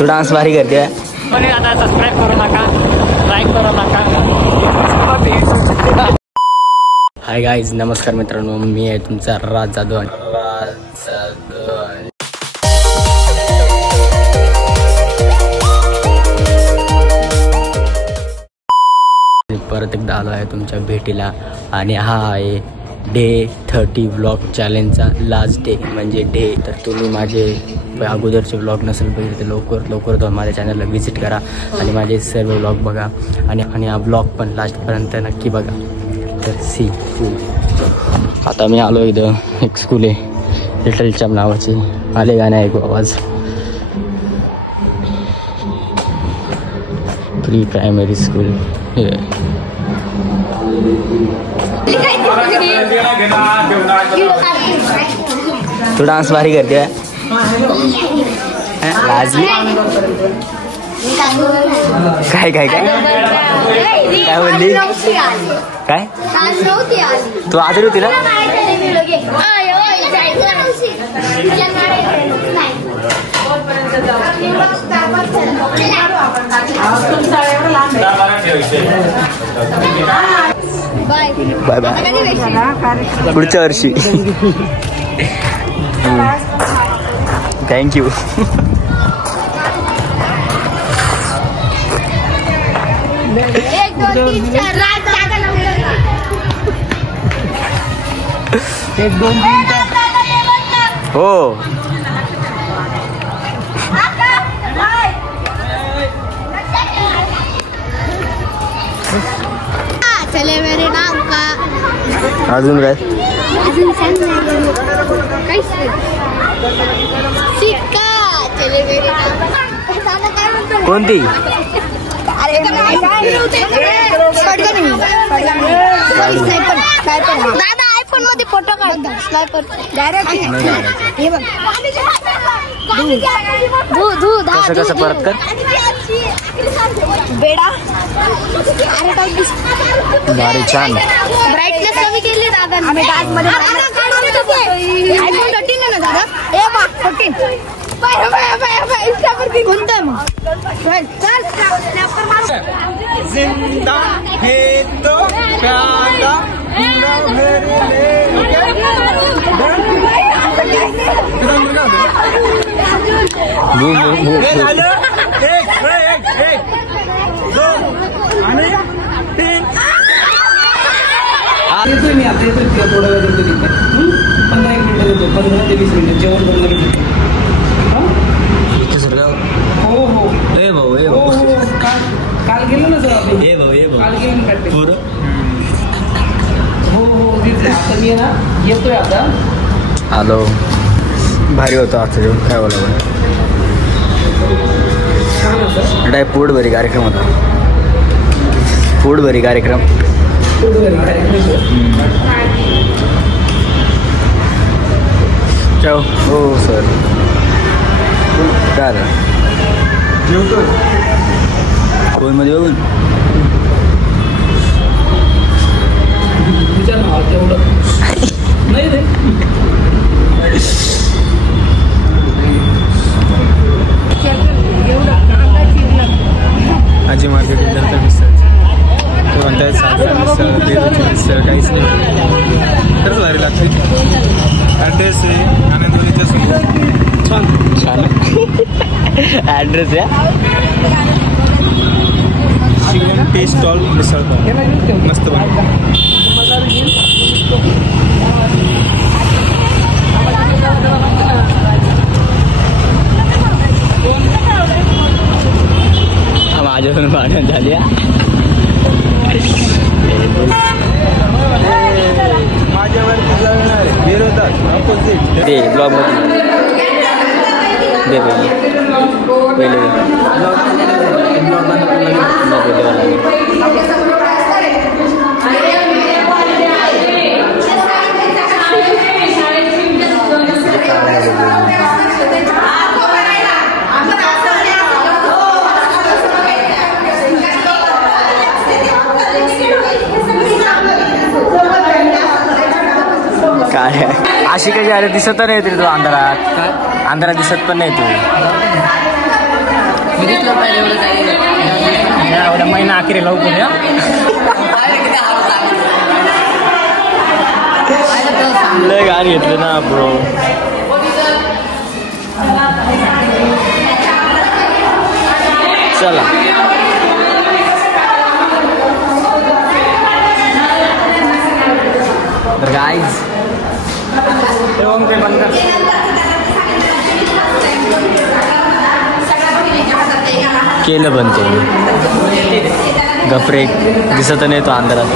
तू dance भारी करते. आता सबस्क्राईब करू नका, लाईक करू नका. हाय गाईज, नमस्कार मित्रांनो, मी आहे तुमचा राज जाधव. परत एकदा आलो आहे तुमच्या भेटीला आणि हा आहे डे 30 व्लॉग चॅलेंजचा लास्ट डे म्हणजे डे. तर तुम्ही माझे अगोदरचे व्लॉग नसेल बघितले लवकर जाऊन माझ्या चॅनलला व्हिजिट करा आणि माझे सर्व व्लॉग बघा आणि हा व्लॉग पण लास्टपर्यंत नक्की बघा. तर सी यू. आता मी आलो इथं एक स्कूल आहे लिटल चॅम्प नावाची. आले गाणे ऐकू आवाज. Pre primary school. तू डान्स भारी करते. लाजली काय काय काय काय बोलली काय. तू आजारी होती ना. बाय बाय, पुढच्या वर्षी. थँक्यू. हो अजून काय कोणती. दादा आयफोन मध्ये फोटो काढतात. स्नायपर डायरेक्ट कसं परत कर. बेडा भारी छान. ब्राईटनेस कमी केली दादा. आम्ही डार्क मध्ये आयफोन 13 आहे ना दादा. ए बा 14 कोणतं आहे मग. जिंदा है तो प्याला पूरा भर ले. एक 2 आणि 3. येतोय मी आता. येतोय थोडा वेळ देतो तिथे. 15 मिनिटं देतो. 15 ते 20 मिनिटं जेवण करून लगेच. हो हो काल गेलो ना सर आपण. काल गेलो ना प्रॅक्टिस. हो आता मी ना येतोय आता. हॅलो, भारी होतं आजचं जेवण. काय बोला डाय पोट भरी कार्यक्रम होता. पोट भरी कार्यक्रम. चव हो सर. काय जेवतो फोनमध्ये बघून. विचार ना तेवढं नाही रे. आजी मार्केट नंतर मिसळ तो म्हणताय 7 मिसळ 1.5 मिसळ काहीच नाही. खरंच भारी लागते. ॲड्रेस आहे आनंदवलीच्या समोर. छान छान ॲड्रेस आहे. शिवम टी स्टॉल मिसळ मस्त बनवतो. माझ्याकडून भांडण झाली. माझ्यावर विरोधात अपोजिट ते ब्लॉग मध्ये दे पहिले काय अशी कशी अरे दिसत नाही तू अंधारात दिसत पण नाही तू. महिना अखेरी लवकर या लय गाण घेतले ना ब्रो. चला गाइस केलं बनते गपरे दिसत नाही तो अंधारात.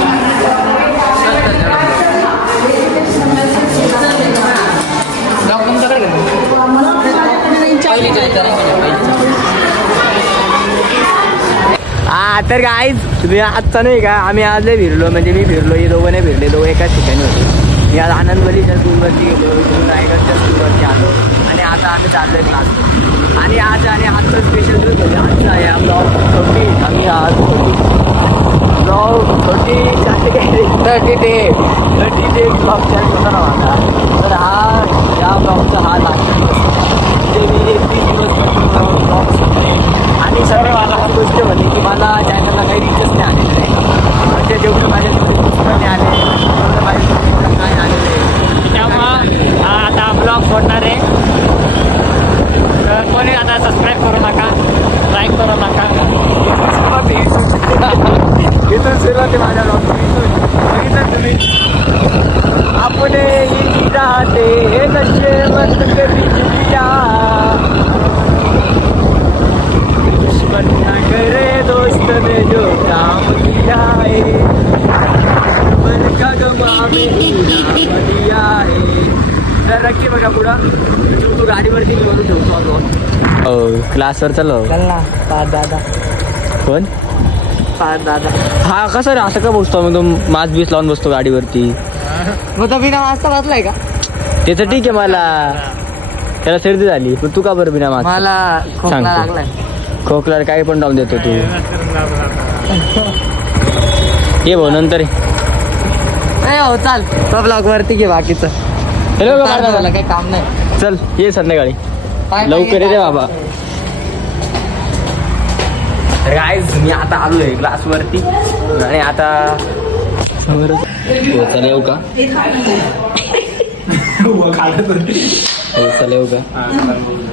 हा तर गाईज तुम्ही आजचा नाही का आम्ही आज नाही फिरलो म्हणजे मी फिरलो हे दोघं नाही फिरले दोघं एकाच ठिकाणी होते. मी आज आनंदवलीच्या स्कूलवरती गेलो रायगडच्या स्कूलवरती आलो आणि आता आम्ही चाललोय क्लास. आणि आज आणि आजचं स्पेशल न्यूज म्हणजे आजचा आहे ब्लॉग 30. आम्ही आज ब्लॉग 30 डे ब्लॉग चॅनल होता ना माझा. तर हा या ब्लॉगचा हा लास्ट म्हणजे मी 30 दिवस ब्लॉग शिकले. आणि सगळे मला हा गोष्ट होती की मला चॅनलला काही रिचच नाही आलेलं नाही म्हणजे जेवढे माझ्याकडे पुस्तकाने आले तेवढं माझ्याकडे काय आलेलं आहे. त्यामुळं आता ब्लॉग सोडणार आहे. तर कोणी आता सबस्क्राईब करू नका लाईक करू नका. इथून सुरुवात आहे माझ्या ब्लॉगची. बघितलं तुम्ही आपले राहते हे कसे मत करी करे दोस्त ने जो काम किया है बरका गमा दिया है. नक्की बघा पुढं तू गाडीवरती घेऊन ठेवतो. हो क्लासवर चलो ना पाच दादा. कोण पाच दादा? हा कसं रे असं का बसतो मग तो मास्क बीस लावून बसतो गाडीवरती. मग तो बिना मास्क बसलाय का? त्याचं ठीक आहे मला त्याला सर्दी झाली पण तू का बरं बिना मास्क? मला खोकला लागलाय. खोकला काही पण लावून देतो तू. ये भाऊ नंतर हो चाल तो ब्लॉग वरती घे बाकीचं. मला काही काम नाही. चल ये संध्याकाळी लवकर येते बाबा. गाईज मी आता आलोय क्लास वरती आणि आता चला येऊ का? हो चला येऊ का?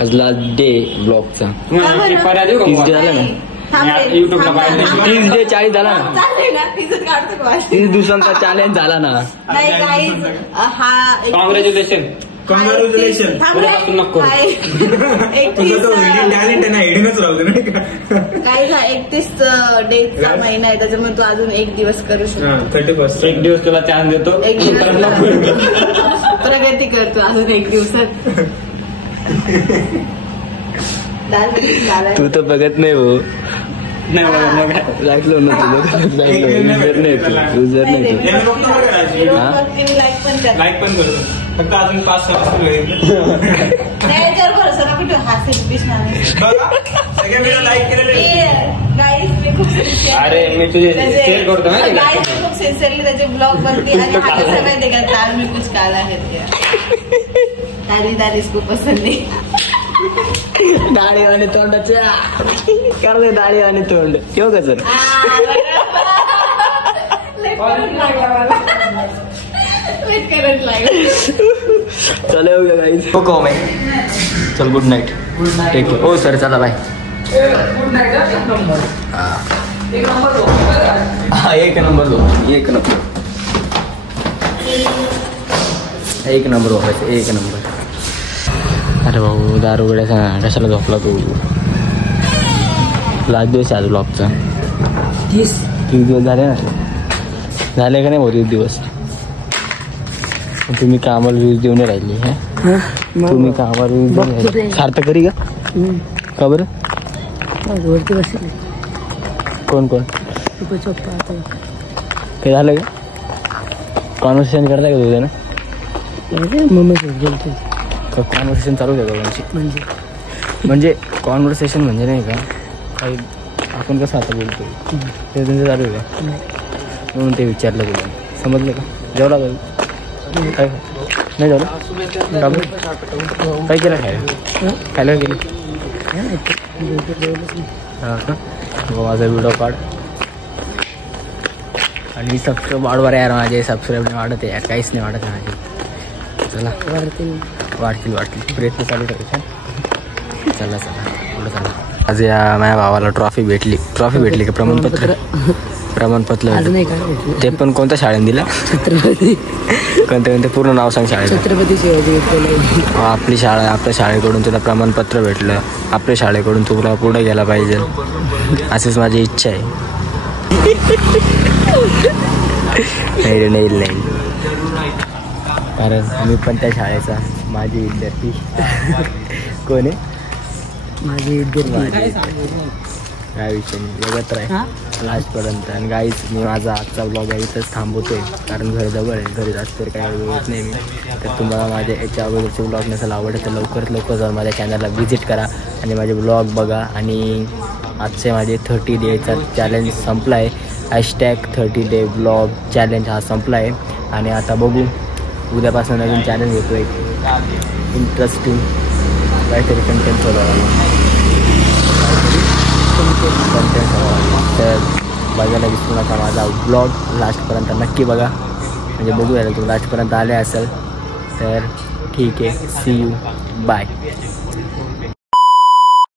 आज लास्ट डे ब्लॉगचा. 30 डे झाला ना युट्यूबला 30 डे 40 झाला ना 30 दिवसांचा चॅलेंज झाला ना. कॉंग्रॅच्युलेशन. कॉंग्रॅच्युलेशन. काय 31 डेचा महिना आहे त्याच्यामुळे तू अजून एक दिवस करू शकतो. 31 एक दिवस तुला चान्स देतो. प्रगती करतो अजून एक दिवसात. तू तर बघत नाही हो. लागलो ना तुझं लाईक पण करतो फक्त अजून 5-6 लाईक केलेले. अरे मी तुझे शेअर करतो खूप सिन्सिअरली त्याचे ब्लॉग बनते आणि सगळ्या देखा मी कुछ काला है दादी इसको पसंद नाही. डाळी आणि तोंडाच्या करले डाळी आणि तोंड ठेव का सर? चल येऊ का गाईज? हो मैं चल गुड नाईट. Take care. हो सर चला बाय. हा एक नंबर व्हायचं एक नंबर. अरे भाऊ दारू उघड्याचा कशाला झोपला तू? लास्ट दिवस आज ब्लॉगचा 30 दिवस झाले ना. झाले का नाही भाऊ 30 दिवस? तुम्ही कामाला व्ह्यूज देऊन राहिली है. तुम्ही कामाला व्ह्यूज देऊन राहिली सार्थक करी का बरं? कोण काही झालं का? कॉन्व्हर्सेशन करता का तुझ्या ना? कॉन्व्हर्सेशन चालू आहे म्हणजे कॉन्व्हर्सेशन म्हणजे नाही का काही आपण कसं आता बोलतो ते त्यांचं चालू आहे का म्हणून ते विचारलं तुला. समजलं का? जेवला काय नाही जेवलं काय केलं खायला गेली माझा व्हिडिओ काढ आणि सबस्क्राईब वाढवा यार, माझे सबस्क्राईब नाही वाढत आहे यार, काहीच नाही वाढत आहे माझे. चला वाढतील प्रयत्न चालू करायचा. चला पुढं चला. आज या माझ्या भावाला ट्रॉफी भेटली का प्रमाणपत्र ते पण कोणत्या शाळेने दिला? छत्रपती कोणते पूर्ण नाव सांग शाळेचं. छत्रपती शिवाजी विद्यालय. आपली शाळा, आपल्या शाळेकडून तुला प्रमाणपत्र भेटलं, आपल्या शाळेकडून तुला पुढे गेला पाहिजे अशीच माझी इच्छा आहे. नाही कारण मी पण त्या शाळेचा माझी विद्यार्थी. कोण आहे माझी विद्यार्थी? काय विषय नाही, बघत राह लास्टपर्यंत. आणि गाईच मी माझा आजचा ब्लॉग आहे इथंच थांबवतोय कारण घर जवळ आहे, घरी जास्त तर काय बघत नाही मी. तर तुम्हाला माझ्या याच्या अगोदरचे ब्लॉग नसेल आवडत तर लवकरात लवकर जाऊन माझ्या चॅनलला व्हिजिट करा आणि माझे ब्लॉग बघा. आणि आजचे माझे 30 डेचा चॅलेंज संपला आहे. #30 डे ब्लॉग चॅलेंज हा संपला आहे. आणि आता बघू उद्यापासून नवीन चॅलेंज घेतो, एक इंटरेस्टिंग काहीतरी कंटेंट तर बघायला विसरू नका माझा ब्लॉग लास्टपर्यंत नक्की बघा. म्हणजे बघूया तुम्ही लास्टपर्यंत आले असेल तर ठीक आहे. See you bye.